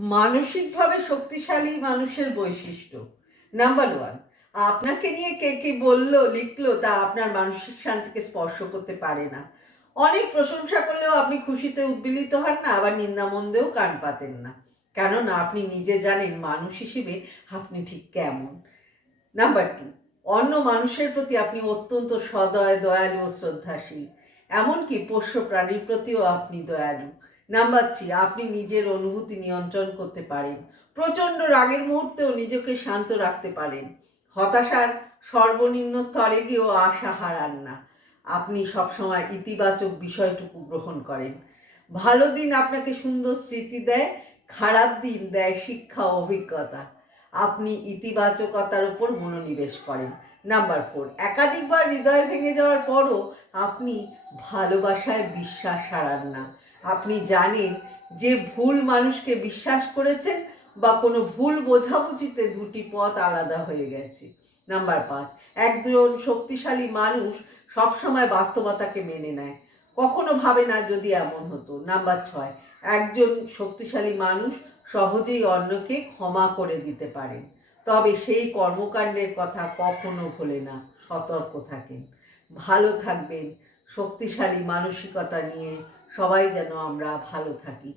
মানসিকভাবে শক্তিশালী মানুষের বৈশিষ্ট্য। নাম্বার ওয়ান আপনাকে নিয়ে কে কি বলল, লিখলো তা আপনার মানসিক শান্তিকে স্পর্শ করতে পারে না। অনেক প্রশংসা করলেও আপনি খুশিতে উদ্বিলিত হন না, আবার নিন্দামন্দেও কান পাতেন না। কেননা আপনি নিজে জানেন মানুষ হিসেবে আপনি ঠিক কেমন। নাম্বার টু অন্য মানুষের প্রতি আপনি অত্যন্ত সদয়, দয়ালু ও শ্রদ্ধাশীল। এমনকি পোষ্য প্রাণীর প্রতিও আপনি দয়ালু। নাম্বার থ্রি আপনি নিজের অনুভূতি নিয়ন্ত্রণ করতে পারেন। প্রচণ্ড রাগের মুহূর্তেও নিজেকে শান্ত রাখতে পারেন। হতাশার সর্বনিম্ন স্তরে গিয়েও আশা হারান না। আপনি সবসময় ইতিবাচক বিষয়টুকু গ্রহণ করেন। ভালো দিন আপনাকে সুন্দর স্মৃতি দেয়, খারাপ দিন দেয় শিক্ষা অভিজ্ঞতা। আপনি ইতিবাচকতার উপর মনোনিবেশ করেন। নাম্বার ফোর একাধিকবার হৃদয় ভেঙে যাওয়ার পরও আপনি ভালোবাসায় বিশ্বাস হারান না। আপনি জানেন যে ভুল মানুষকে বিশ্বাস করেছেন বা কোনো ভুল বোঝাবুঝিতে দুটি পথ আলাদা হয়ে গেছে। নাম্বার পাঁচ, একজন শক্তিশালী মানুষ সবসময় বাস্তবতাকে মেনে নেয়। কখনো ভাবে না যদি এমন হতো। নাম্বার ছয়, একজন শক্তিশালী মানুষ সহজেই অন্যকে ক্ষমা করে দিতে পারেন। তবে সেই কর্মকাণ্ডের কথা কখনো ভোলে না। সতর্ক থাকেন। ভালো থাকবেন। শক্তিশালী মানসিকতা নিয়ে সবাই যেন আমরা ভালো থাকি।